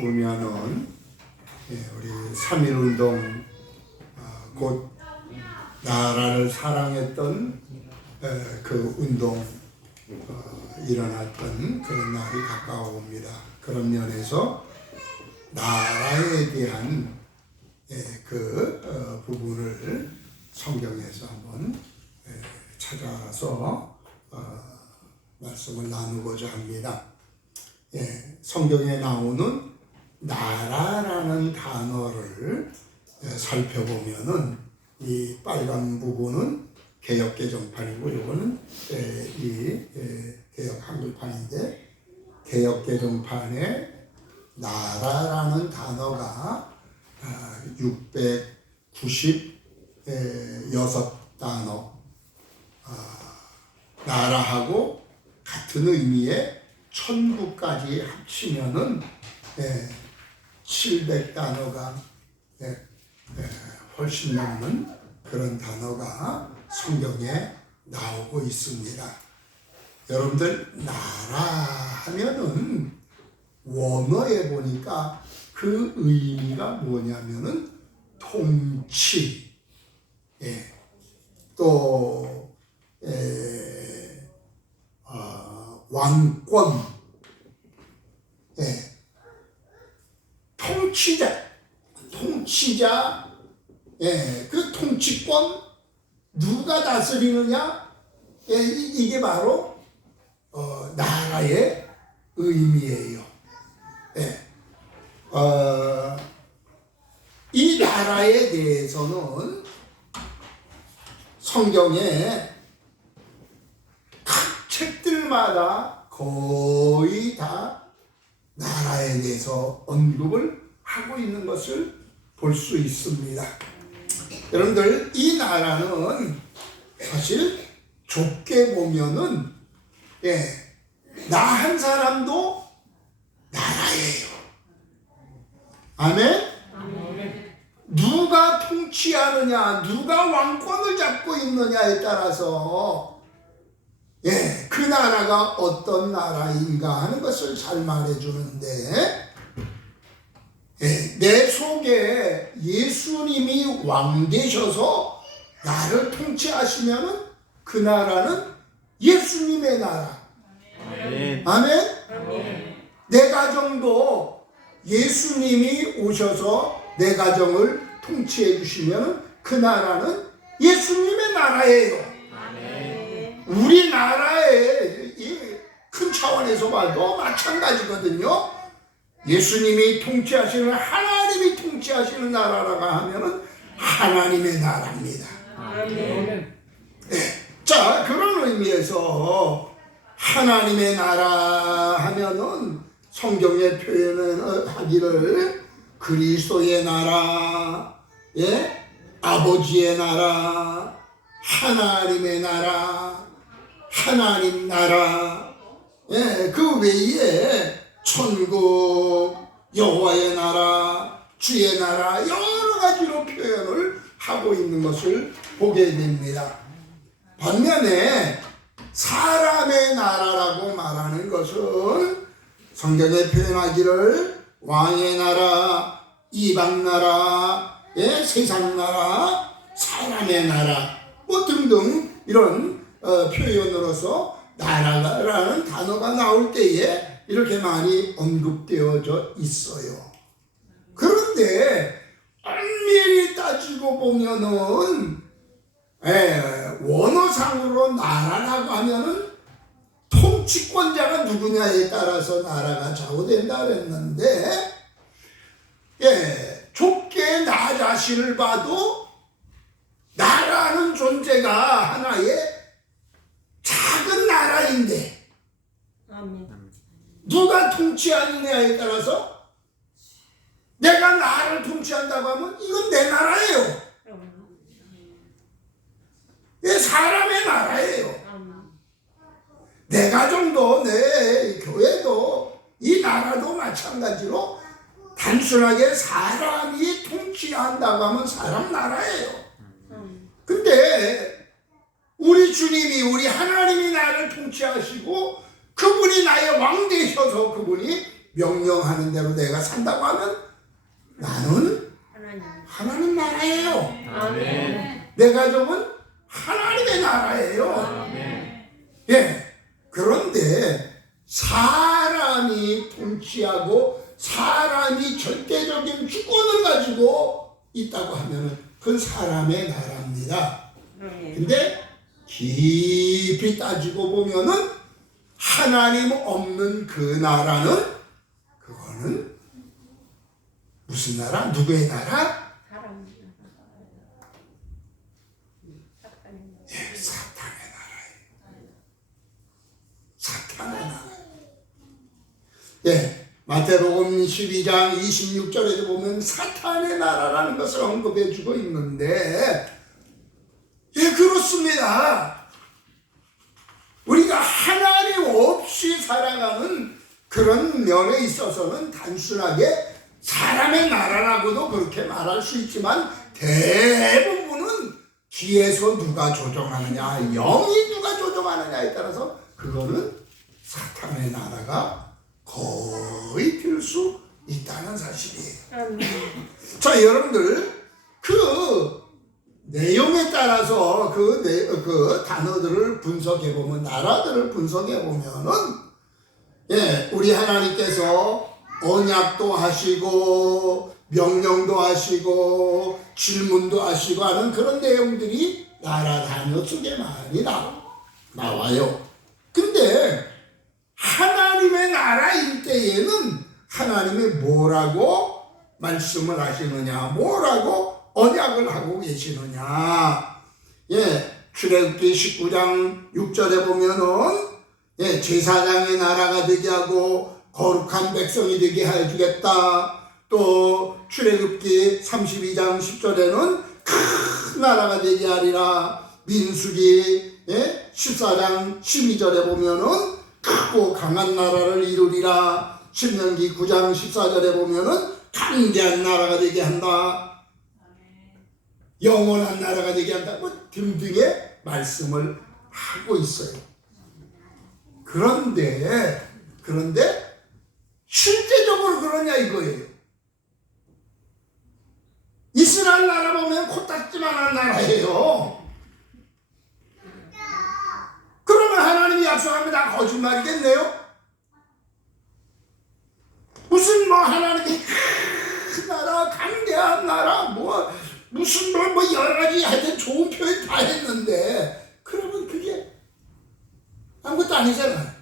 보면은 우리 3.1운동 곧 나라를 사랑했던 그 운동 일어났던 그런 날이 가까워옵니다. 그런 면에서 나라에 대한 그 부분을 성경에서 한번 찾아서 말씀을 나누고자 합니다. 성경에 나오는 나라라는 단어를 살펴보면은 이 빨간 부분은 개역개정판이고 이거는 이 개역 한글판인데 개역개정판에 나라라는 단어가 696단어 나라하고 같은 의미의 천국까지 합치면은 700단어가 훨씬 넘는 그런 단어가 성경에 나오고 있습니다. 여러분들 나라 하면은 원어에 보니까 그 의미가 뭐냐면은 통치, 또 왕권, 통치자, 그 통치권 누가 다스리느냐, 이게 바로 나라의 의미예요. 이 나라에 대해서는 성경에 각 책들마다 거의 다 나라에 대해서 언급을 하고 있는 것을 볼 수 있습니다. 여러분들 이 나라는 사실 좁게 보면은 나 한 사람도 나라예요. 아멘? 누가 통치하느냐, 누가 왕권을 잡고 있느냐에 따라서 그 나라가 어떤 나라인가 하는 것을 잘 말해주는데 내 속에 예수님이 왕 되셔서 나를 통치하시면은 그 나라는 예수님의 나라. 아멘. 아멘? 내 가정도 예수님이 오셔서 내 가정을 통치해 주시면 그 나라는 예수님의 나라예요. 아멘. 우리나라의 큰 차원에서 봐도 마찬가지거든요. 예수님이 통치하시는, 하나님이 통치하시는 나라라고 하면은 하나님의 나라입니다. 아멘. 자, 그런 의미에서 하나님의 나라 하면은 성경에 표현하기를 그리스도의 나라, 아버지의 나라, 하나님의 나라, 하나님 나라, 그 외에 천국, 여호와의 나라, 주의 나라 여러 가지로 표현을 하고 있는 것을 보게 됩니다. 반면에 사람의 나라라고 말하는 것은 성경에 표현하기를 왕의 나라, 이방 나라, 세상 나라, 사람의 나라 뭐 등등 이런 표현으로서 나라라는 단어가 나올 때에 이렇게 많이 언급되어져 있어요. 그런데 엄밀히 따지고 보면은 원어상으로 나라라고 하면은 통치권자가 누구냐에 따라서 나라가 좌우된다 그랬는데 좁게 나 자신을 봐도 나라는 존재가 하나의 작은 나라인데 누가 통치하느냐에 따라서 내가 나를 통치한다고 하면 이건 내 나라예요. 사람의 나라예요. 내 가정도 내 교회도 이 나라도 마찬가지로 단순하게 사람이 통치한다고 하면 사람 나라예요. 근데 우리 주님이, 우리 하나님이 나를 통치하시고 그분이 나의 왕 되셔서 그분이 명령하는 대로 내가 산다고 하면 나는 하나님 나라예요. 아멘. 내 가족은 하나님의 나라예요. 예. 그런데 사람이 통치하고 사람이 절대적인 주권을 가지고 있다고 하면 그건 사람의 나라입니다. 근데 깊이 따지고 보면은 하나님 없는 그 나라는 그거는 무슨 나라? 누구의 나라? 예, 사탄의 나라예요. 사탄의 나라. 예, 마태복음 12장 26절에도 보면 사탄의 나라라는 것을 언급해 주고 있는데, 예, 그렇습니다. 우리가 하나님 없이 살아가는 그런 면에 있어서는 단순하게 사람의 나라라고도 그렇게 말할 수 있지만 대부분은 뒤에서 누가 조종하느냐, 영이 누가 조종하느냐에 따라서 그거는 사탄의 나라가 거의 될 수 있다는 사실이에요. 자, 여러분들 그 내용에 따라서 그 단어들을 분석해 보면, 나라들을 하게 보면은, 예, 우리 하나님께서 언약도 하시고 명령도 하시고 질문도 하시고 하는 그런 내용들이 나라 단어 속에 많이 나와요. 근데 하나님의 나라일 때에는 하나님이 뭐라고 말씀을 하시느냐, 뭐라고 언약을 하고 계시느냐. 예, 출애굽기 19장 6절에 보면은, 예, 제사장의 나라가 되게 하고 거룩한 백성이 되게 해주겠다. 또 출애굽기 32장 10절에는 큰 나라가 되게 하리라. 민수기, 예, 14장 12절에 보면은 크고 강한 나라를 이루리라. 신명기 9장 14절에 보면은 강대한 나라가 되게 한다. 영원한 나라가 되게 한다. 뭐 등등의 말씀을 하고 있어요. 그런데 실제적으로 그러냐 이거예요. 이스라엘 나라 보면 코딱지만한 나라예요. 그러면 하나님이 약속하면 다 거짓말이겠네요? 무슨 뭐 하나님이 큰 나라, 강대한 나라, 무슨 여러 가지 하여튼 좋은 표현 다 했는데, 그러면 그게 아무것도 아니잖아요.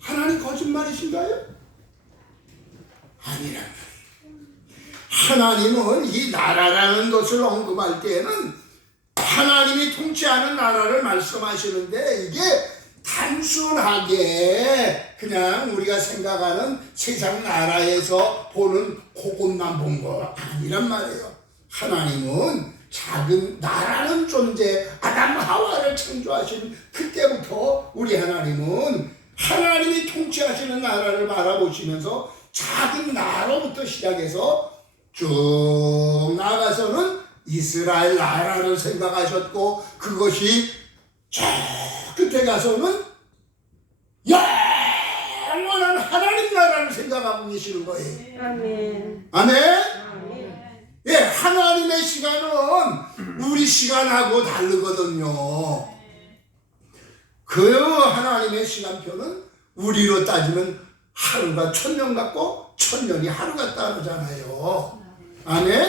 하나님 거짓말이신가요? 아니란 말이에요. 하나님은 이 나라라는 것을 언급할 때에는 하나님이 통치하는 나라를 말씀하시는데, 이게 단순하게 그냥 우리가 생각하는 세상 나라에서 보는 그것만 본 거 아니란 말이에요. 하나님은 작은 나라는 존재, 아담 하와를 창조하신 그때부터 우리 하나님은 하나님이 통치하시는 나라를 바라보시면서 작은 나라부터 시작해서 쭉 나가서는 이스라엘 나라를 생각하셨고, 그것이 저 끝에 가서는 영원한 하나님 나라를 생각하고 계시는 거예요. 아멘. 아멘? 아멘. 예, 하나님의 시간은 우리 시간하고 다르거든요. 그 하나님의 시간표는 우리로 따지면 하루가 1000년 같고 1000년이 하루 같다 그러잖아요. 아멘?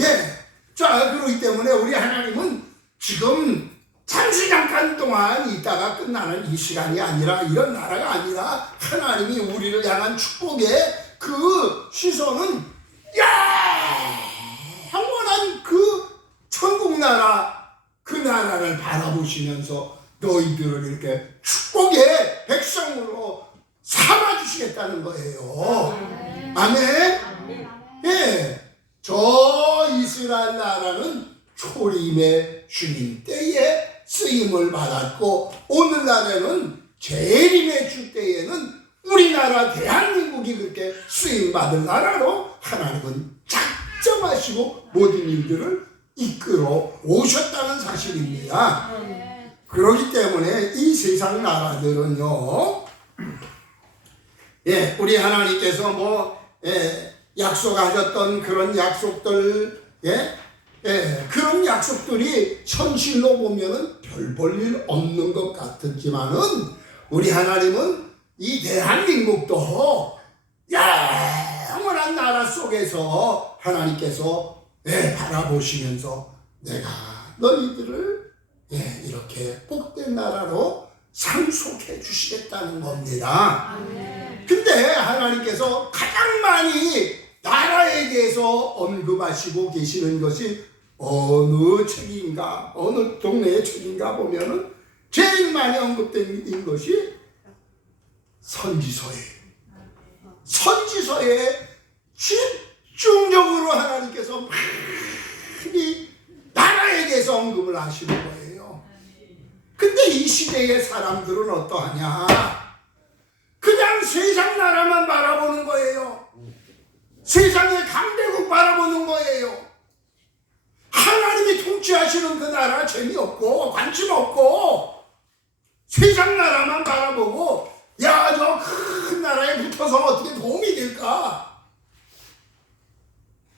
예. 자, 그렇기 때문에 우리 하나님은 지금 잠깐 동안 있다가 끝나는 이 시간이 아니라, 이런 나라가 아니라, 하나님이 우리를 향한 축복의 그 시선은 영원한 그 천국 나라, 그 나라를 바라보시면서 너희들을 이렇게 축복의 백성으로 삼아주시겠다는 거예요. 아멘? 예. 저 이스라엘 나라는 초림의 주님 때에 쓰임을 받았고, 오늘날에는 재림의 주 때에는 우리나라 대한민국이 그렇게 쓰임받은 나라로 하나님은 작정하시고 모든 일들을 이끌어 오셨다는 사실입니다. 그렇기 때문에 이 세상 나라들은요, 예, 우리 하나님께서 약속하셨던 그런 약속들, 그런 약속들이 현실로 보면은 별 볼 일 없는 것 같지만은 우리 하나님은 이 대한민국도 영원한 나라 속에서 하나님께서 바라보시면서 내가 너희들을 이렇게 복된 나라로 상속해 주시겠다는 겁니다. 근데 하나님께서 가장 많이 나라에 대해서 언급하시고 계시는 것이 어느 책인가, 어느 동네의 책인가 보면은 제일 많이 언급된 것이 선지서예요. 선지서에 집중적으로 하나님께서 많이 나라에 대해서 언급을 하시는 거예요. 근데 이 시대의 사람들은 어떠하냐? 그냥 세상 나라만 바라보는 거예요. 세상의 강대국 바라보는 거예요. 하나님이 통치하시는 그 나라 재미없고 관심 없고 세상 나라만 바라보고 야, 저 큰 나라에 붙어서 어떻게 도움이 될까?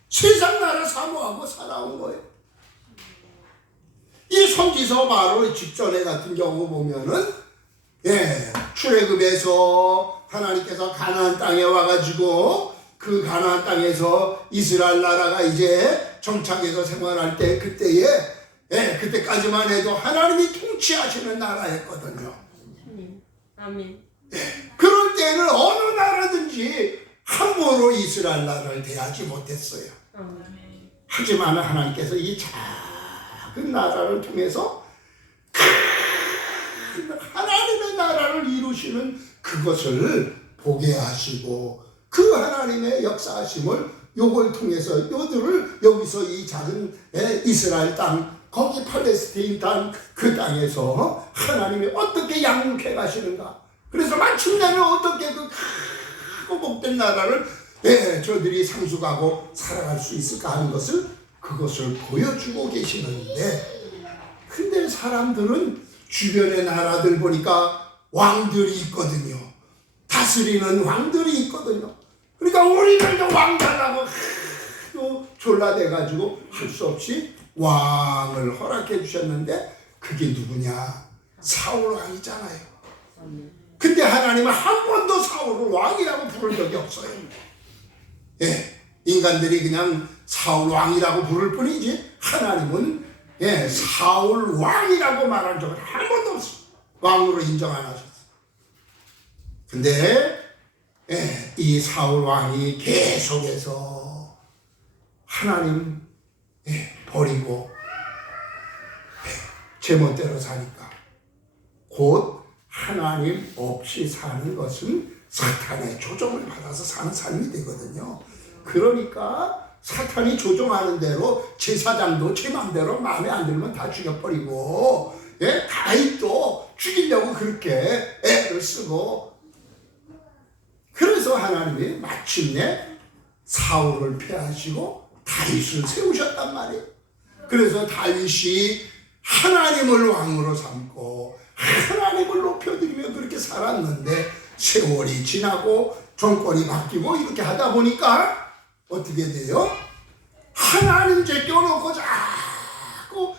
세상 나라 사모하고 살아온 거예요. 이 선지서 바로 직전에 같은 경우 보면은 출애굽에서 하나님께서 가나안 땅에 와가지고 그 가나안 땅에서 이스라엘 나라가 이제 정착해서 생활할 때 그때까지만 해도 하나님이 통치하시는 나라였거든요. 아멘. 그럴 때는 어느 나라든지 함부로 이스라엘 나라를 대하지 못했어요. 하지만 하나님께서 이 작은 나라를 통해서 큰 하나님의 나라를 이루시는 그것을 보게 하시고 그 하나님의 역사하심을 요걸 통해서 요들을 여기서 이 작은 이스라엘 땅 거기 팔레스타인 땅 그 땅에서 하나님이 어떻게 양육해 가시는가. 그래서 마침내는 어떻게 그 크고 복된 나라를 저들이 상속하고 살아갈 수 있을까 하는 그것을 보여주고 계시는데, 근데 사람들은 주변의 나라들 보니까 왕들이 있거든요. 다스리는 왕들이 있거든요. 그러니까 우리들도 왕달라고 또 졸라대가지고 할 수 없이 왕을 허락해 주셨는데 그게 누구냐? 사울 왕이잖아요. 근데 하나님은 한 번도 사울을 왕이라고 부른 적이 없어요. 인간들이 그냥 사울 왕이라고 부를 뿐이지 하나님은 사울 왕이라고 말한 적은 한 번도 없어요. 왕으로 인정 안 하셨어요. 근데 이 사울 왕이 계속해서 하나님 버리고 제멋대로 사니까 곧 하나님 없이 사는 것은 사탄의 조종을 받아서 사는 삶이 되거든요. 그러니까 사탄이 조종하는 대로 제사장도 제 맘대로 마음에 안 들면 다 죽여버리고 다윗도 죽이려고 그렇게 애를 쓰고, 그래서 하나님이 마침내 사울을 폐하시고 다윗을 세우셨단 말이에요. 그래서 다윗이 하나님을 왕으로 삼고 하나님을 높여드리며 그렇게 살았는데 세월이 지나고 정권이 바뀌고 이렇게 하다 보니까 어떻게 돼요? 하나님 제껴놓고 자꾸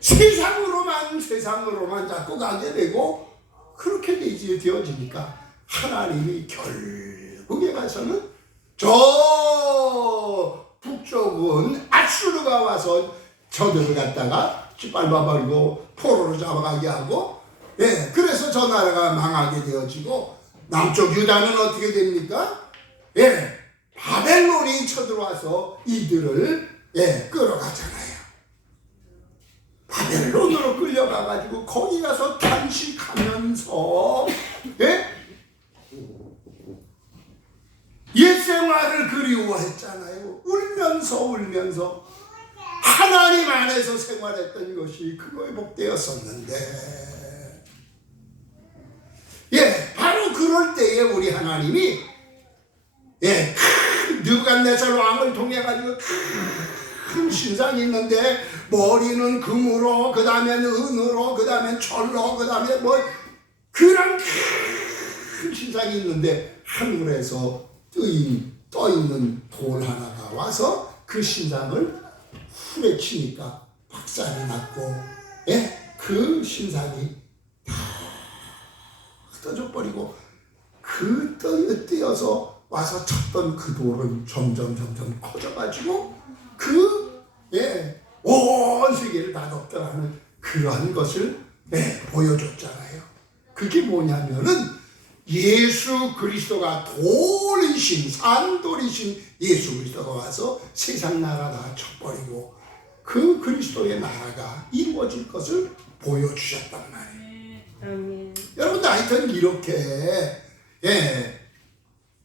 세상으로만 자꾸 가게 되고 그렇게 되어지니까 하나님이 결국에 가서는 저 북쪽은 아수르가 와서 저들을 갖다가 짓밟아버리고 포로로 잡아가게 하고 그래서 저 나라가 망하게 되어지고 남쪽 유다는 어떻게 됩니까? 바벨론이 쳐들어와서 이들을 끌어가잖아요. 바벨론으로 끌려가가지고 거기 가서 탄식하면서 옛 생활을 그리워했잖아요. 울면서 하나님 안에서 생활했던 것이 그거에 복되었었는데 바로 그럴 때에 우리 하나님이 큰 느부갓네살 왕을 통해 가지고 큰 신상이 있는데 머리는 금으로, 그 다음엔 은으로, 그 다음엔 철로, 그 다음에 그런 큰 신상이 있는데 하늘에서 떠 있는 돌 하나가 와서 그 신상을 후려치니까 박살이 났고, 예? 그 신상이 다 흩어져 버리고, 그 뜨여서 와서 쳤던 그 돌은 점점 커져가지고 온 세계를 다 덮더라는 그러한 것을 보여줬잖아요. 그게 뭐냐면은 예수 그리스도가 돌이신 산돌이신 예수 그리스도가 와서 세상 나라 다 쳐버리고 그 그리스도의 나라가 이루어질 것을 보여주셨단 말이에요. 아멘. 여러분들 하여튼 이렇게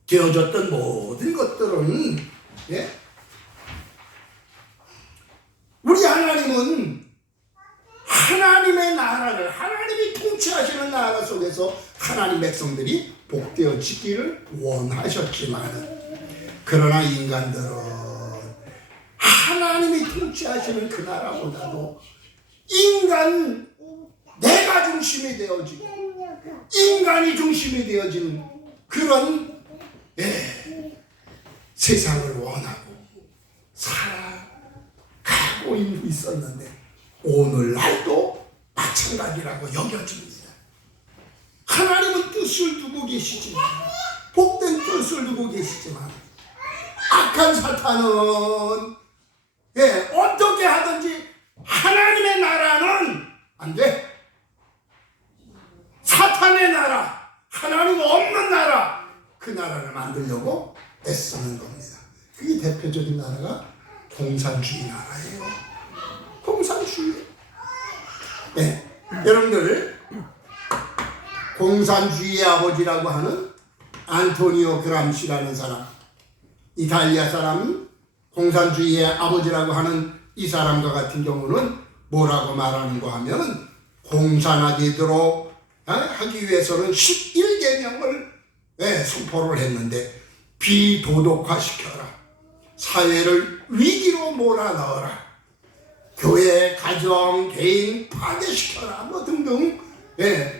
되어졌던 모든 것들은 우리 하나님은 하나님의 나라를 하나님이 통치하시는 나라 속에서 하나님 백성들이 복되어지기를 원하셨지만, 그러나 인간들은 하나님이 통치하시는 그 나라보다도 내가 중심이 되어지고 인간이 중심이 되어지는 그런 세상을 원하고 살아가고 있었는데 오늘날도 마찬가지라고 여겨집니다. 하나님은 뜻을 두고 계시지만, 복된 뜻을 두고 계시지만, 악한 사탄은 어떻게 하든지 하나님의 나라는 안 돼. 사탄의 나라, 하나님 없는 나라, 그 나라를 만들려고 애쓰는 겁니다. 그게 대표적인 나라가 공산주의 나라예요. 공산주의. 여러분들 공산주의의 아버지라고 하는 안토니오 그람시라는 사람, 이탈리아 사람, 공산주의의 아버지라고 하는 이 사람과 같은 경우는 뭐라고 말하는가 하면은 공산화되도록 하기 위해서는 11계명을 선포를 했는데, 비도덕화시켜라, 사회를 위기로 몰아넣어라, 교회, 가정, 개인 파괴시켜라, 뭐 등등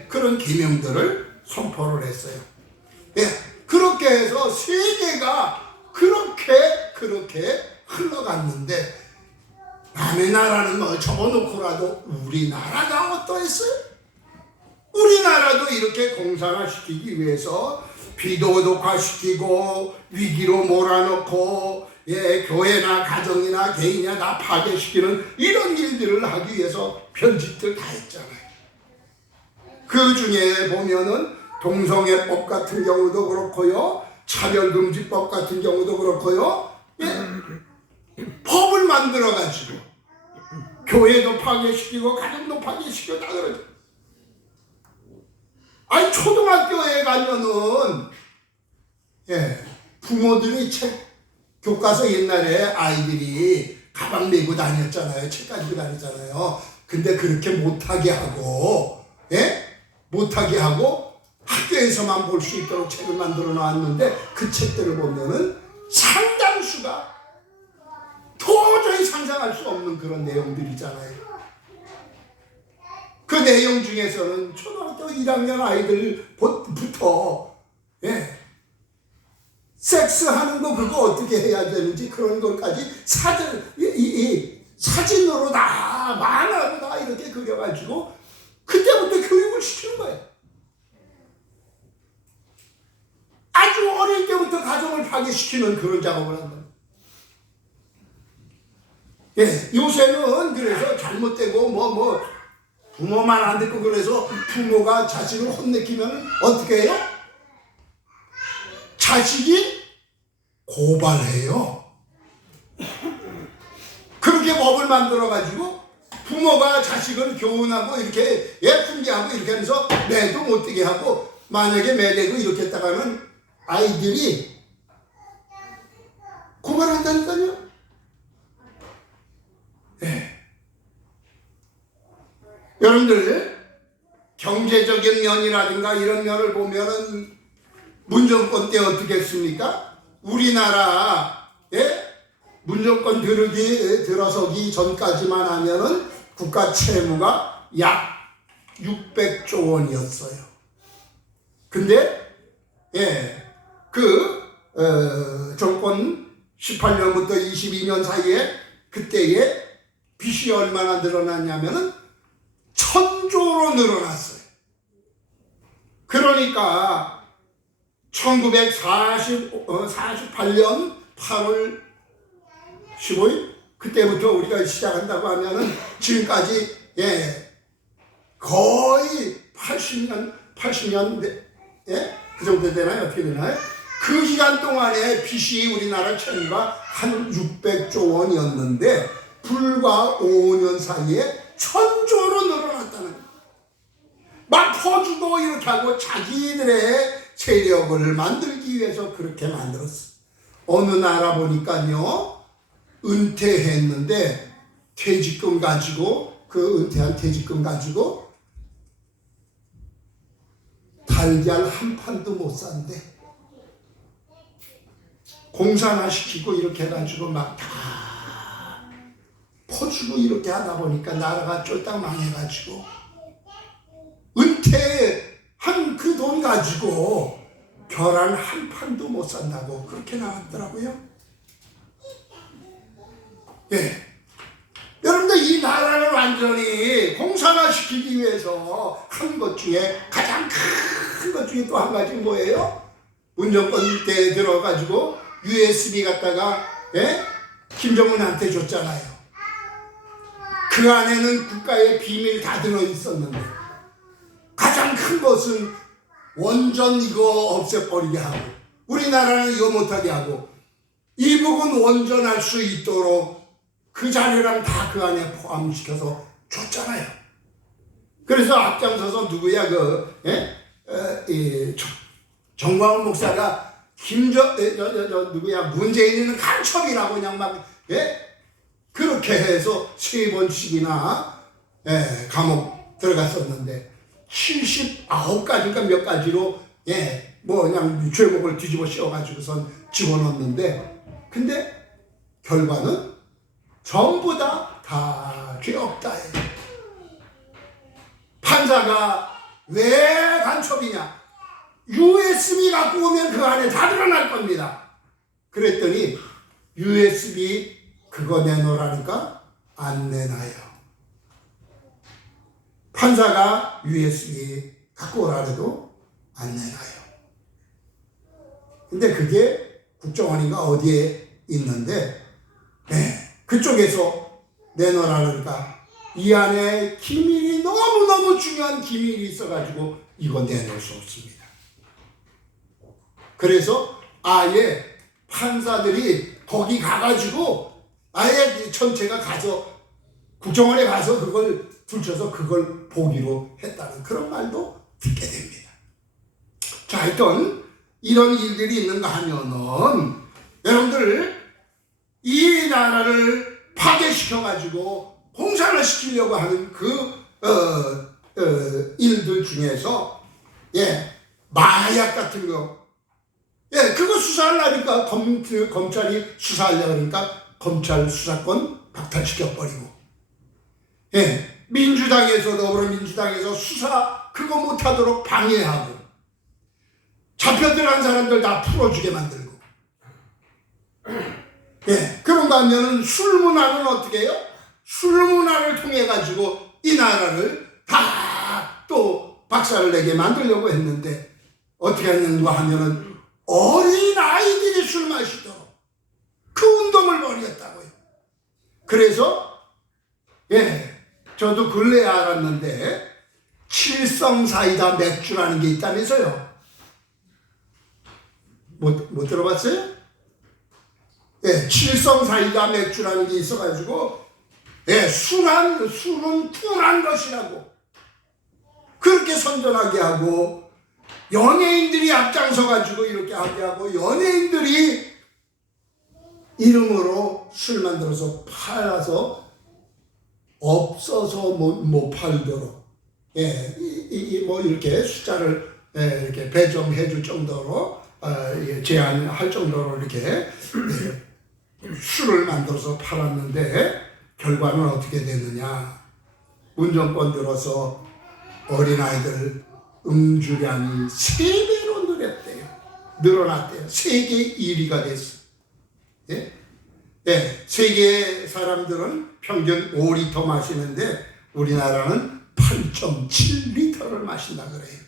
그런 계명들을 선포를 했어요. 그렇게 해서 세계가 그렇게 흘러갔는데, 남의 나라는 뭐 접어놓고라도 우리나라가 어떠했어요? 우리나라도 이렇게 공산화시키기 위해서 비도덕화시키고 위기로 몰아넣고 교회나 가정이나 개인이나 다 파괴시키는 이런 일들을 하기 위해서 별짓들 다 했잖아요. 그 중에 보면은 동성애법 같은 경우도 그렇고요, 차별금지법 같은 경우도 그렇고요, 법을 만들어가지고 교회도 파괴시키고 가정도 파괴시키고 다 그러죠. 아니 초등학교에 가면은 부모들이 교과서 옛날에 아이들이 가방 메고 다녔잖아요. 책 가지고 다녔잖아요. 근데 그렇게 못하게 하고 학교에서만 볼 수 있도록 책을 만들어 놨는데, 그 책들을 보면은 상당수가 도저히 상상할 수 없는 그런 내용들이잖아요. 그 내용 중에서는 초등학교 1학년 아이들부터 섹스하는 거 그거 어떻게 해야 되는지 그런 것까지 사진으로 다 만화로 다 이렇게 그려가지고 그때부터 교육을 시키는 거예요. 아주 어릴 때부터 가정을 파괴시키는 그런 작업을 한다. 요새는 그래서 잘못되고 부모만 안 듣고 그래서 부모가 자식을 혼내키면 어떻게 해요? 자식이 고발해요. 그렇게 법을 만들어가지고 부모가 자식을 교훈하고 이렇게 품계하고 이렇게 하면서 매도 못되게 하고, 만약에 매대고 이렇게 했다가는 아이들이 고발한다니까요. 여러분들 경제적인 면이라든가 이런 면을 보면은 문정권 때 어떻게 했습니까? 우리나라에 문정권 들어서기 전까지만 하면은 국가 채무가 약 600조 원이었어요. 근데 정권 18년부터 22년 사이에 그때에 빚이 얼마나 늘어났냐면은 1000조로 늘어났어요. 그러니까 1948년 8월 15일 그때부터 우리가 시작한다고 하면은 지금까지 거의 80년 그 정도 되나요? 어떻게 되나요? 그 기간 동안에 빚이 우리나라 채무가 한 600조 원이었는데 불과 5년 사이에 1000조로 늘어났다는 거예요. 막 퍼주고 이렇게 하고 자기들의 세력을 만들기 위해서 그렇게 만들었어. 어느 나라 보니까요, 은퇴했는데 퇴직금 가지고 그 은퇴한 퇴직금 가지고 달걀 한 판도 못 산대. 공사나 시키고 이렇게 해가지고 막 다 퍼주고 이렇게 하다 보니까 나라가 쫄딱 망해가지고 은퇴한 그 돈 가지고 계란 한 판도 못 산다고 그렇게 나왔더라고요. 여러분들 이 나라를 완전히 공산화시키기 위해서 한 것 중에 가장 큰 것 중에 또 한 가지 뭐예요? 문정권 때 들어가지고 USB 갖다가 김정은한테 줬잖아요. 그 안에는 국가의 비밀 다 들어있었는데 가장 큰 것은 원전 이거 없애버리게 하고 우리나라는 이거 못하게 하고 이북은 원전할 수 있도록 그 자료랑 다 그 안에 포함시켜서 줬잖아요. 그래서 앞장서서 누구야 정광훈 목사가 누구야 문재인은 간첩이라고 그냥 막 그렇게 해서 3번씩이나 감옥 들어갔었는데 79가지인가 몇 가지로 뭐 그냥 죄목을 뒤집어 씌워가지고선 집어넣었는데 근데 결과는 전부 다 죄 없다예요. 판사가 왜 간첩이냐? USB 갖고 오면 그 안에 다 드러날 겁니다. 그랬더니 USB 그거 내놓으라니까 안 내놔요. 판사가 USB 갖고 오라래도 안 내놔요. 근데 그게 국정원인가 어디에 있는데 그쪽에서 내놓으라니까 이 안에 기밀이 너무너무 중요한 기밀이 있어가지고 이거 내놓을 수 없습니다. 그래서 아예 판사들이 거기 가가지고 아예 전체가 가서 국정원에 가서 그걸 둘쳐서 그걸 보기로 했다는 그런 말도 듣게 됩니다. 자, 하여튼 이런 일들이 있는가 하면은 여러분들 이 나라를 파괴시켜가지고 공산을 시키려고 하는 일들 중에서 마약 같은 거 그거 수사하려니까 검찰이 수사하려고 그러니까 검찰 수사권 박탈시켜버리고 민주당에서 더불어민주당에서 수사 그거 못하도록 방해하고 잡혀들어간 사람들 다 풀어주게 만들고 그런가 하면은 술 문화는 어떻게 해요? 술 문화를 통해 가지고 이 나라를 다 또 박살을 내게 만들려고 했는데 어떻게 했는가 하면은 어린 아이들이 술 마시도록 그 운동을 벌였다고요. 그래서 저도 근래에 알았는데 칠성사이다 맥주라는 게 있다면서요. 못 들어봤어요? 칠성사이다 맥주라는 게 있어가지고 술은 쿨한 것이라고 그렇게 선전하게 하고 연예인들이 앞장서가지고 이렇게 하게 하고 연예인들이 이름으로 술 만들어서 팔아서 없어서 못 팔도록 뭐 이렇게 숫자를 이렇게 배정해 줄 정도로 제한할 정도로 이렇게 술을 만들어서 팔았는데 결과는 어떻게 됐느냐? 문정권 들어서 어린아이들 음주량이 3배로 늘었대요. 늘어났대요. 세계 1위가 됐어. 예? 예, 세계 사람들은 평균 5리터 마시는데 우리나라는 8.7리터를 마신다 그래요.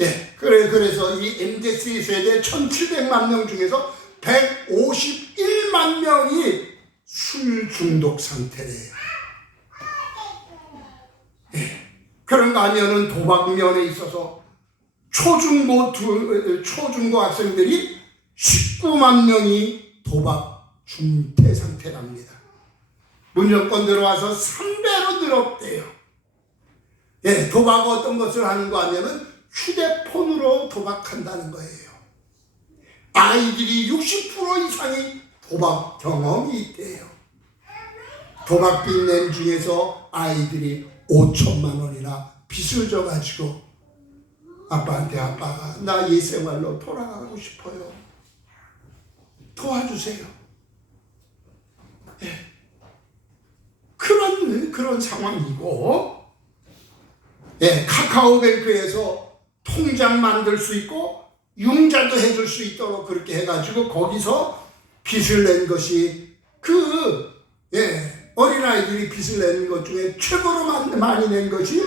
예, 그래서 이 MZ 세대 1,700만 명 중에서 151만 명이 술 중독 상태래요. 예, 그런가 하면은 도박면에 있어서 초중고 학생들이 19만 명이 도박 중퇴 상태랍니다. 문정권 들어와서 3배로 늘었대요. 예, 도박 어떤 것을 하는가 하면은 휴대폰으로 도박한다는 거예요. 아이들이 60% 이상이 도박 경험이 있대요. 도박빚 낸 중에서 아이들이 5천만 원이나 빚을 져가지고 아빠한테 아빠가 나 옛생활로 돌아가고 싶어요. 도와주세요. 예. 그런 상황이고, 예, 카카오뱅크에서 통장 만들 수 있고 융자도 해줄 수 있도록 그렇게 해가지고 거기서 빚을 낸 것이 예, 어린아이들이 빚을 낸 것 중에 최고로 많이 낸 것이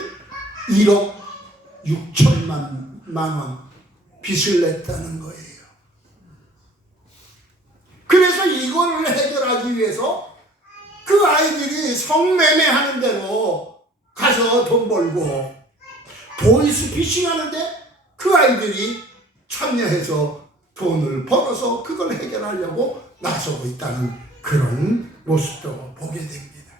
1억 6천만 원 빚을 냈다는 거예요. 그래서 이걸 해결하기 위해서 그 아이들이 성매매하는 대로 가서 돈 벌고 보이스피싱 하는데 그 아이들이 참여해서 돈을 벌어서 그걸 해결하려고 나서고 있다는 그런 모습도 보게 됩니다.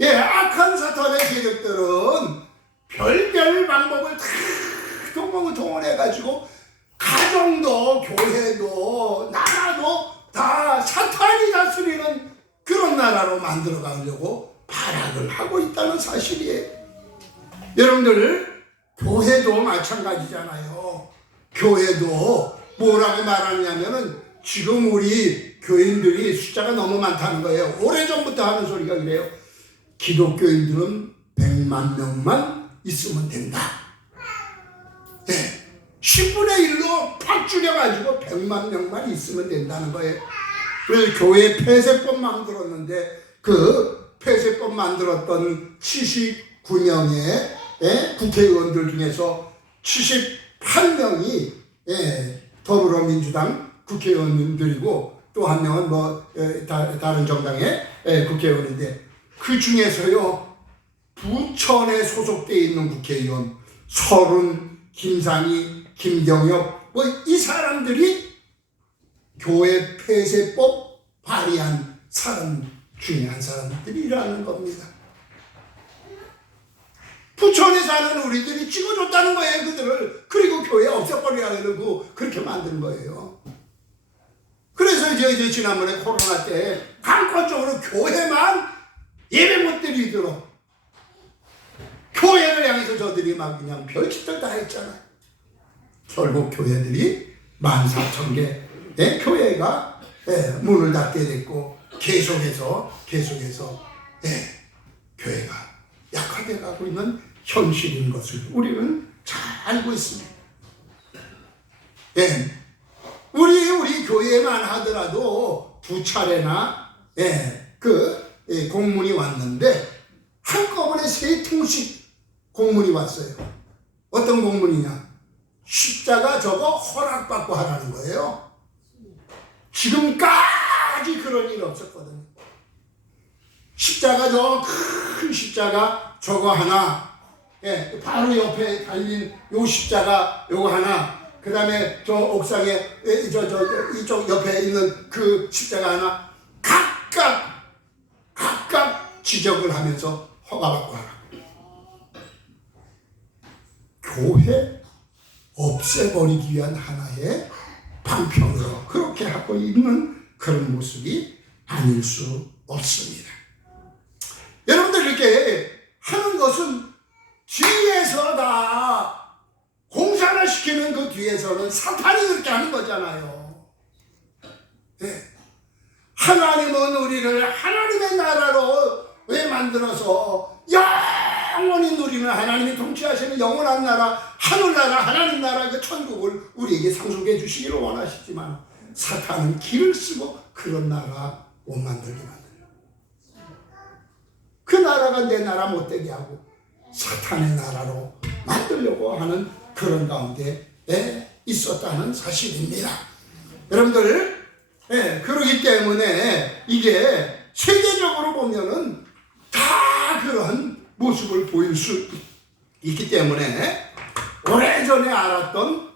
예, 악한 사탄의 세력들은 별별 방법을 다 동원해가지고 가정도 교회도 나라도 다 사탄이 다스리는 그런 나라로 만들어 가려고 발악을 하고 있다는 사실이에요. 여러분들, 교회도 마찬가지잖아요. 교회도 뭐라고 말하냐면은 지금 우리 교인들이 숫자가 너무 많다는 거예요. 오래전부터 하는 소리가 그래요. 기독교인들은 100만 명만 있으면 된다. 네. 10분의 1로 팍 줄여가지고 100만 명만 있으면 된다는 거예요. 그래서 교회 폐쇄법 만들었는데 그 폐쇄법 만들었던 79명의 국회의원들 중에서 78명이 더불어민주당 국회의원들이고 또 한 명은 다른 정당의 국회의원인데 그 중에서요 부천에 소속되어 있는 국회의원 서른, 김상희, 김경엽 이 사람들이 교회 폐쇄법 발의한 사람 중에 한 사람들이라는 겁니다. 부천에 사는 우리들이 찍어줬다는 거예요, 그들을. 그리고 교회 없애버리라 그러고 그렇게 만든 거예요. 그래서 이제 지난번에 코로나 때 강권적으로 교회만 예배 못 드리도록 교회를 향해서 저들이 막 그냥 별짓들 다 했잖아요. 결국 교회들이 14,000개 교회가 문을 닫게 됐고 계속해서 교회가 약화되어 가고 있는 현실인 것을 우리는 잘 알고 있습니다. 우리 교회만 하더라도 2차례나 공문이 왔는데 한꺼번에 3통씩 공문이 왔어요. 어떤 공문이냐? 십자가 저거 허락받고 하라는 거예요. 지금까지 그런 일 없었거든요. 십자가 큰 십자가 저거 하나, 바로 옆에 달린 요 십자가 요거 하나, 그 다음에 저 옥상에 이쪽 옆에 있는 그 십자가 하나 각각 지적을 하면서 허가받고 하라. 교회 없애버리기 위한 하나의 방편으로 그렇게 하고 있는 그런 모습이 아닐 수 없습니다. 여러분들 이렇게 하는 것은 뒤에서 다 공사를 시키는 그 뒤에서는 사탄이 그렇게 하는 거잖아요. 하나님은 우리를 하나님의 나라로 왜 만들어서 영원히 누리는 하나님이 통치하시는 영원한 나라, 하늘나라, 하나님 나라 그 천국을 우리에게 상속해 주시기를 원하시지만 사탄은 길을 쓰고 그런 나라 못 만들게 만들어요. 그 나라가 내 나라 못되게 하고 사탄의 나라로 만들려고 하는 그런 가운데 있었다는 사실입니다. 여러분들, 그러기 때문에 이게 세계적으로 보면은 다 그런 모습을 보일 수 있기 때문에 오래전에 알았던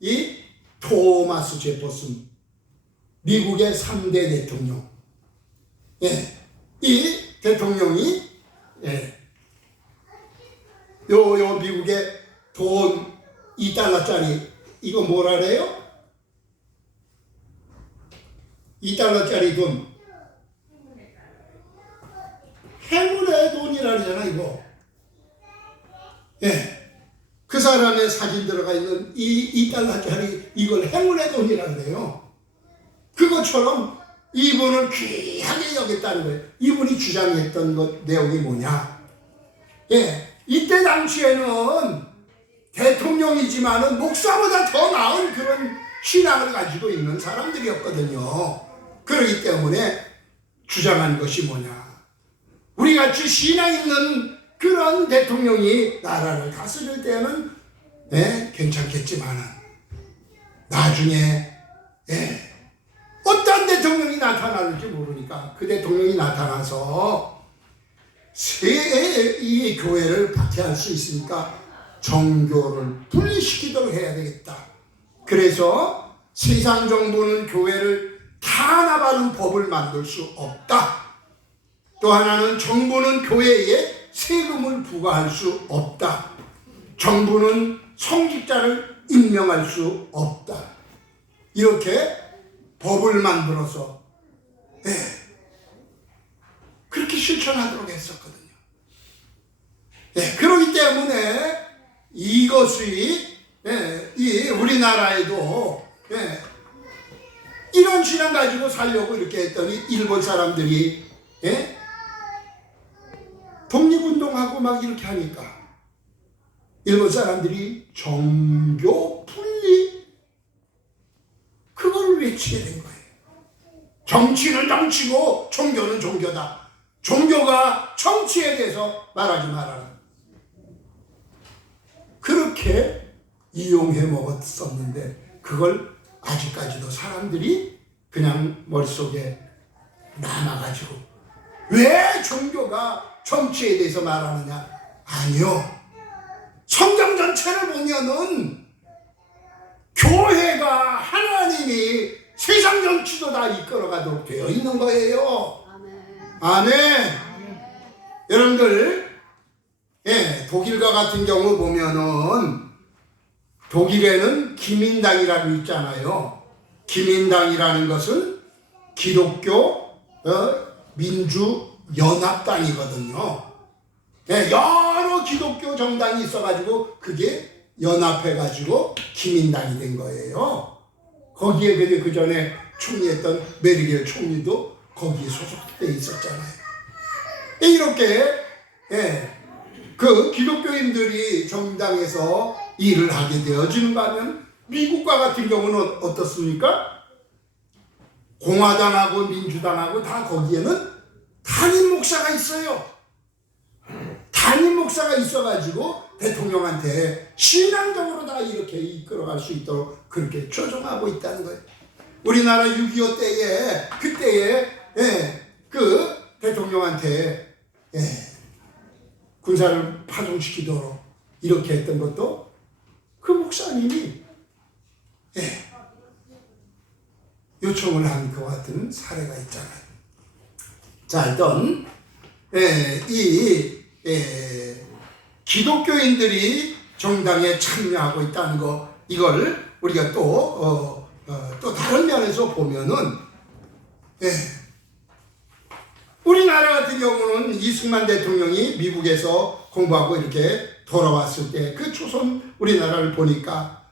이 토마스 제퍼슨, 미국의 3대 대통령, 이 대통령이 요 미국의 돈 2달러짜리 이거 뭐라 그래요? 2달러짜리 돈, 행운의 돈이라 그러잖아 이거. 그 사람의 사진 들어가 있는 이 2달러짜리 이걸 행운의 돈이라 그래요. 그것처럼 이분을 귀하게 여겼다는 거예요. 이분이 주장했던 것 내용이 뭐냐? 이때 당시에는 대통령이지만은 목사보다 더 나은 그런 신앙을 가지고 있는 사람들이었거든요. 그렇기 때문에 주장한 것이 뭐냐? 우리 같이 신앙 있는 그런 대통령이 나라를 다스릴 때는 괜찮겠지만은 나중에 어떤 대통령이 나타날지 모르니까 그 대통령이 나타나서 이 교회를 박해할 수 있으니까 정교를 분리시키도록 해야 되겠다. 그래서 세상 정부는 교회를 탄압하는 법을 만들 수 없다. 또 하나는 정부는 교회에 세금을 부과할 수 없다. 정부는 성직자를 임명할 수 없다. 이렇게 법을 만들어서 그렇게 실천하도록 했었거든요. 그렇기 때문에 이것이 이 우리나라에도 이런 신앙 가지고 살려고 이렇게 했더니 일본 사람들이 독립운동하고 막 이렇게 하니까 일본 사람들이 정교 분리 그걸 외치게 된 거예요. 정치는 정치고 종교는 종교다. 종교가 정치에 대해서 말하지 말아라. 그렇게 이용해 먹었었는데 그걸 아직까지도 사람들이 그냥 머릿속에 남아가지고 왜 종교가 정치에 대해서 말하느냐? 아니요. 성경 전체를 보면은 교회가 하나님이 세상 정치도 다 이끌어가도록 되어 있는 거예요. 아멘. 여러분들, 독일과 같은 경우 보면은 독일에는 기민당이라고 있잖아요. 기민당이라는 것은 기독교 민주연합당이거든요. 여러 기독교 정당이 있어가지고 그게 연합해가지고 기민당이 된 거예요. 거기에 그 전에 총리했던 메르켈 총리도 거기에 소속돼 있었잖아요. 이렇게 그 기독교인들이 정당에서 일을 하게 되어지는가 하면 미국과 같은 경우는 어떻습니까? 공화당하고 민주당하고 다 거기에는 담임 목사가 있어요. 담임 목사가 있어가지고 대통령한테 신앙적으로 다 이렇게 이끌어갈 수 있도록 그렇게 조종하고 있다는 거예요. 우리나라 6.25 때에 그때에 그 대통령한테 군사를 파송시키도록 이렇게 했던 것도 그 목사님이 요청을 한 것 같은 사례가 있잖아요. 자, 일단 기독교인들이 정당에 참여하고 있다는 거, 이걸 우리가 또 다른 면에서 보면은 우리나라 같은 경우는 이승만 대통령이 미국에서 공부하고 이렇게 돌아왔을 때 그 조선 우리나라를 보니까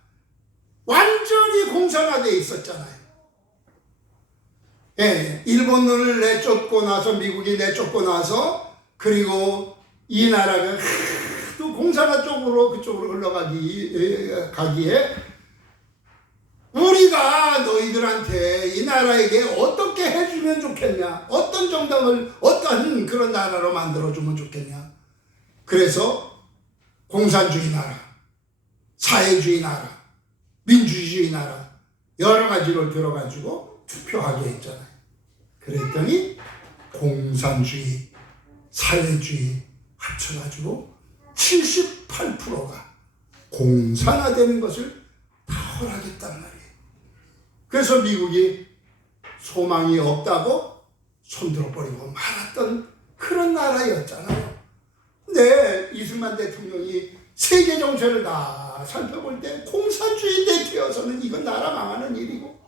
완전히 공산화되어 있었잖아요. 일본을 내쫓고 나서, 미국이 내쫓고 나서, 그리고 이 나라가 또 공산화 쪽으로 그쪽으로 가기에 우리가 너희들한테 이 나라에게 어떻게 해주면 좋겠냐, 어떤 정당을 어떤 그런 나라로 만들어주면 좋겠냐. 그래서 공산주의 나라, 사회주의 나라, 민주주의 나라 여러 가지를 들어가지고 투표하게 했잖아요. 그랬더니 공산주의, 사회주의 합쳐가지고 78%가 공산화되는 것을 다 허락했단 말이에요. 그래서 미국이 소망이 없다고 손들어버리고 말았던 그런 나라였잖아요. 근데 이승만 대통령이 세계 정세를 다 살펴볼 때 공산주의 대표여서는 이건 나라 망하는 일이고,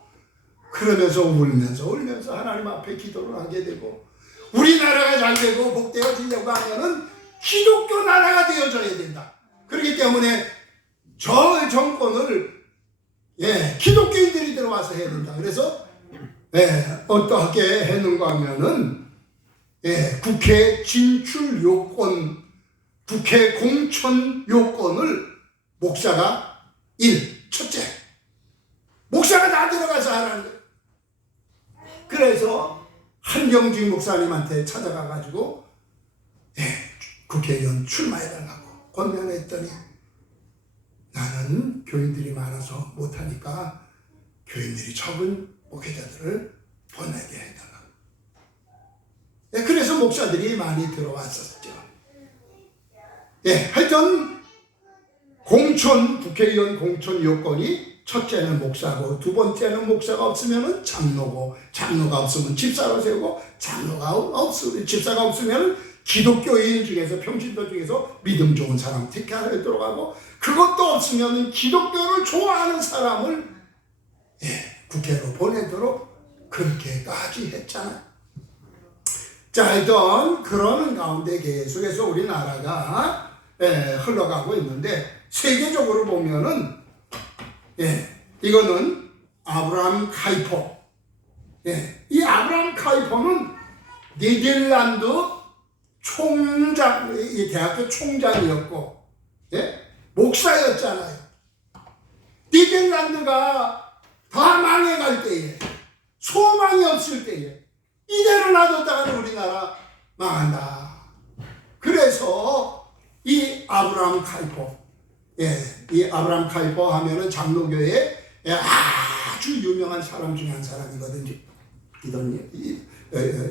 그러면서 울면서 하나님 앞에 기도를 하게 되고, 우리나라가 잘 되고 복되어지려고 하면은 기독교 나라가 되어져야 된다. 그렇기 때문에 저 정권을 기독교인들이 들어와서 해야 된다. 그래서 어떻게 했는가 하면은 국회 진출 요건, 국회 공천 요건을 목사가 첫째, 목사가 다 들어가서 하라는 거예요. 그래서 한경직 목사님한테 찾아가가지고 국회의원 출마해달라고 권면했더니, 나는 교인들이 많아서 못하니까 교인들이 적은 목회자들을 보내게 해달라고. 그래서 목사들이 많이 들어왔었죠. 하여튼 국회의원 공천 요건이 첫째는 목사고, 두 번째는 목사가 없으면 장로고, 장로가 없으면 집사로 세우고, 집사가 없으면 기독교인 중에서, 평신도 중에서 믿음 좋은 사람 택하여 들어가고, 그것도 없으면 기독교를 좋아하는 사람을 국회로 보내도록 그렇게까지 했잖아요. 자, 하여튼 그러는 가운데 계속해서 우리나라가 흘러가고 있는데, 세계적으로 보면은 이거는 아브라함 카이퍼. 이 아브라함 카이퍼는 네덜란드 총장, 이 대학교 총장이었고, 목사였잖아요. 네덜란드가 다 망해갈 때에, 소망이 없을 때에 이대로 놔뒀다가는 우리나라 망한다. 그래서 이 아브라함 카이퍼, 이 아브라함 카이퍼 하면은 장로교의 아주 유명한 사람 중에 한 사람이거든요.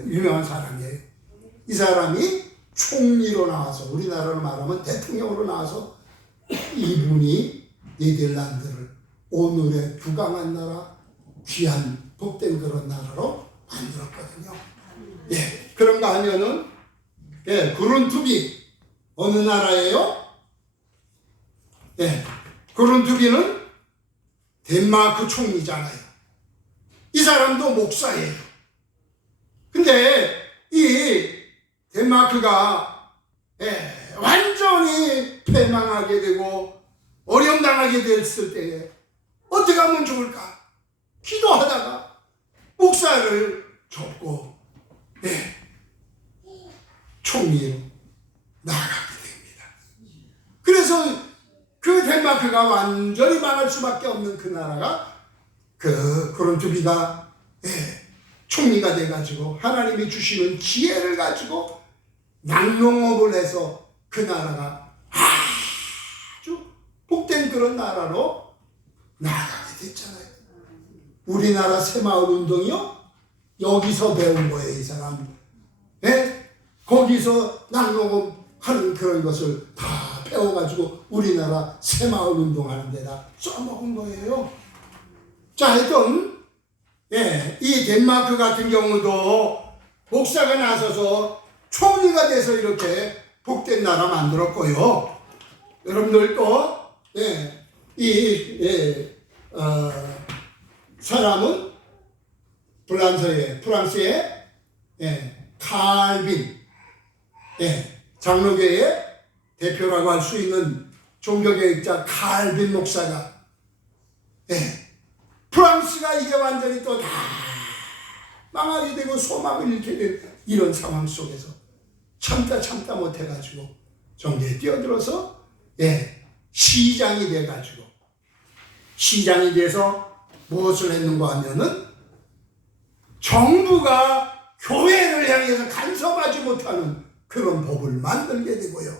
유명한 사람이에요. 이 사람이 총리로 나와서, 우리나라로 말하면 대통령으로 나와서, 이분이 네덜란드를 오늘의 부강한 나라, 귀한 복된 그런 나라로 만들었거든요. 그런가 하면은 그룬투비 어느 나라예요? 그룬투비는 덴마크 총리잖아요. 이 사람도 목사예요. 근데 이 덴마크가 완전히 패망하게 되고 어려움당하게 됐을 때에 어떻게 하면 좋을까? 기도하다가 목사를 접고 총리로 나가게 됩니다. 그래서 그 덴마크가 완전히 망할 수밖에 없는 그 나라가 그룬투비가 총리가 돼가지고 하나님이 주시는 지혜를 가지고 낙농업을 해서 그 나라가 아주 복된 그런 나라로 나아가게 됐잖아요. 우리나라 새마을 운동이요? 여기서 배운 거예요, 이 사람. 거기서 낙농업 하는 그런 것을 다 배워가지고 우리나라 새마을 운동하는 데다 써먹은 거예요. 자, 하여튼 이 덴마크 같은 경우도 목사가 나서서 총리가 돼서 이렇게 복된 나라 만들었고요. 여러분들도 사람은 프랑스의 칼빈 장로교의 대표라고 할 수 있는 종교개혁자 칼빈 목사가 프랑스가 이게 완전히 또 다 망하게 되고 소망을 잃게 된 이런 상황 속에서 참다 못해가지고 정계에 뛰어들어서 시장이 돼가지고 시장이 돼서 무엇을 했는가 하면은 정부가 교회를 향해서 간섭하지 못하는 그런 법을 만들게 되고요.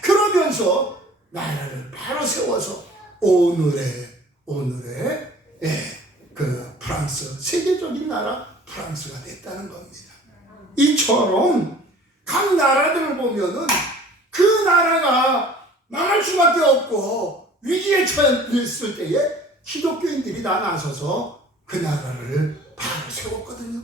그러면서 나라를 바로 세워서 오늘의 그 프랑스, 세계적인 나라 프랑스가 됐다는 겁니다. 이처럼 각 나라들을 보면은 그 나라가 망할 수밖에 없고 위기에 처했을 때에 기독교인들이 다 나서서 그 나라를 바로 세웠거든요.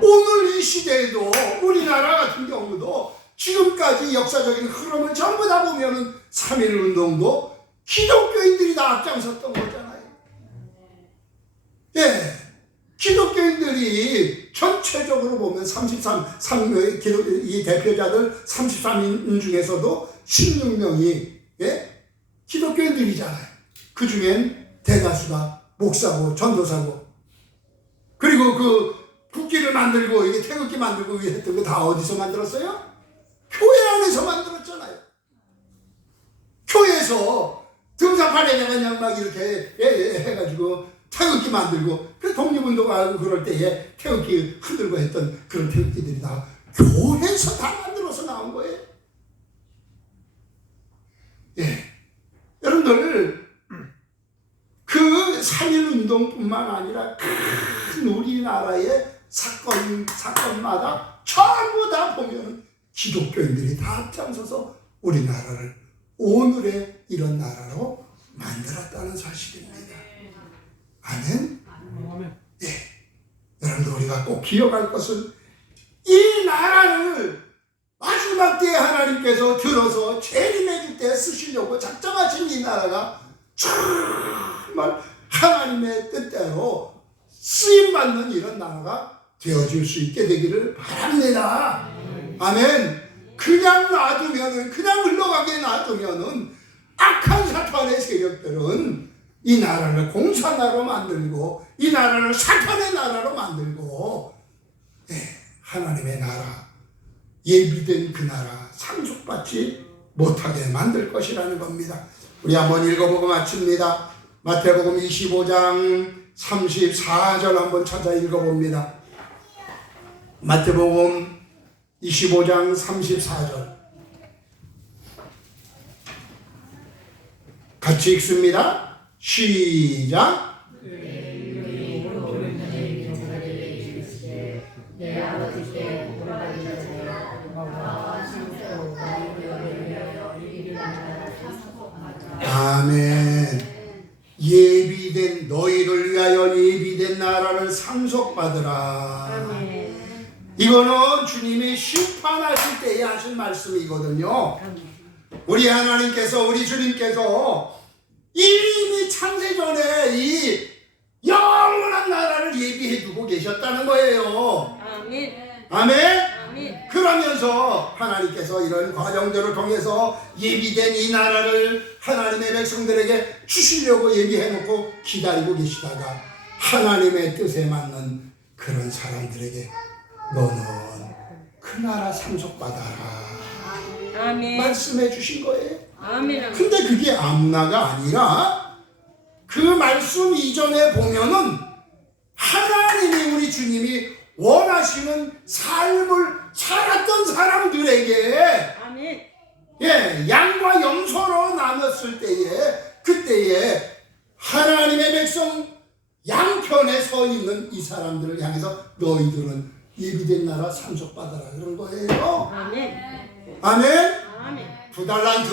오늘 이 시대에도 우리나라 같은 경우도 지금까지 역사적인 흐름을 전부 다 보면은 3.1운동도 기독교인들이 다 앞장섰던 거잖아요. 기독교인들이 전체적으로 보면 33이 대표자들 33인 중에서도 16명이 기독교인들이잖아요. 그 중엔 대다수가 목사고 전도사고, 그리고 그 국기를 만들고 이게 태극기 만들고 했던 거 다 어디서 만들었어요? 교회 안에서 만들었잖아요. 교회에서 등산판에다가 그냥 막 이렇게 해가지고 태극기 만들고, 그 독립운동하고 그럴 때에 태극기 흔들고 했던 그런 태극기들이 다 교회에서 다 만들어서 나온 거예요. 여러분들 그 3.1운동뿐만 아니라 큰 우리나라의 사건마다 전부 다 보면 기독교인들이 다 앞장서서 우리나라를 오늘의 이런 나라로 만들었다는 사실입니다. 아멘? 여러분들 우리가 꼭 기억할 것은 이 나라를 마지막 때에 하나님께서 들어서 재림해줄 때 쓰시려고 작정하신 이 나라가 정말 하나님의 뜻대로 쓰임받는 이런 나라가 되어질 수 있게 되기를 바랍니다. 아멘. 그냥 놔두면은, 그냥 흘러가게 놔두면은 악한 사탄의 세력들은 이 나라를 공산나라로 만들고 이 나라를 사탄의 나라로 만들고 하나님의 나라, 예비된 그 나라 상속받지 못하게 만들 것이라는 겁니다. 우리 한번 읽어보고 마칩니다. 마태복음 25장 34절 한번 찾아 읽어봅니다. 마태복음 25장 34절 같이 읽습니다. 시작. 아멘. 예비된, 너희를 위하여 예비된 나라를 상속받으라. 아멘. 이거는 주님이 심판하실 때에 하신 말씀이거든요. 우리 하나님께서, 우리 주님께서 이미 창세전에 이 영원한 나라를 예비해 두고 계셨다는 거예요. 아멘. 아멘. 아멘. 그러면서 하나님께서 이런 과정들을 통해서 예비된 이 나라를 하나님의 백성들에게 주시려고 예비해 놓고 기다리고 계시다가 하나님의 뜻에 맞는 그런 사람들에게 너는 그 나라 상속받아라. 아멘. 말씀해 주신 거예요. 아멘. 근데 그게 아무나가 아니라 그 말씀 이전에 보면은 하나님이, 우리 주님이 원하시는 삶을 살았던 사람들에게 아멘. 양과 염소로 나눴을 때에, 그때에 하나님의 백성 양편에 서 있는 이 사람들을 향해서 너희들은 예비된 나라 상속받아라 그런 거예요. 아멘. 아멘. 아멘. 2달란트,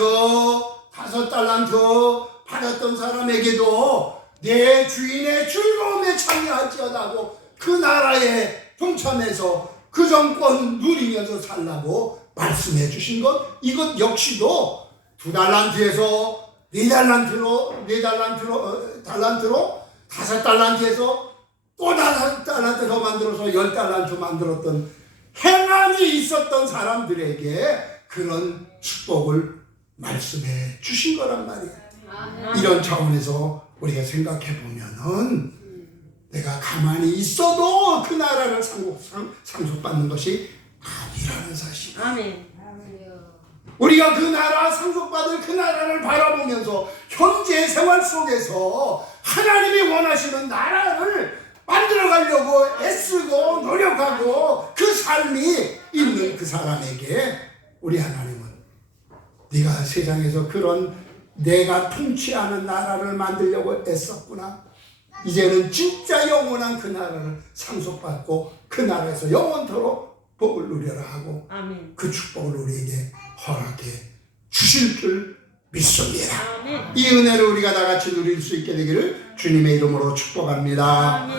5달란트 받았던 사람에게도 내 주인의 즐거움에 참여할지어다고 그 나라에 동참해서 그 정권 누리면서 살라고 말씀해 주신 것, 이것 역시도 2달란트에서 4달란트로, 5달란트에서 또 5달란트 더 만들어서 10달란트 만들었던 행함이 있었던 사람들에게 그런 축복을 말씀해 주신 거란 말이에요. 이런 차원에서 우리가 생각해 보면은 내가 가만히 있어도 그 나라를 상속받는 것이 아니라는 사실. 아멘. 우리가 그 나라, 상속받을 그 나라를 바라보면서 현재 생활 속에서 하나님이 원하시는 나라를 만들어가려고 애쓰고 노력하고 그 삶이 있는 그 사람에게 우리 하나님은 네가 세상에서 그런 내가 통치하는 나라를 만들려고 애썼구나. 이제는 진짜 영원한 그 나라를 상속받고 그 나라에서 영원토록 복을 누려라 하고 아멘. 그 축복을 우리에게 허락해 주실 줄 믿습니다. 아멘. 이 은혜를 우리가 다 같이 누릴 수 있게 되기를 주님의 이름으로 축복합니다. 아멘.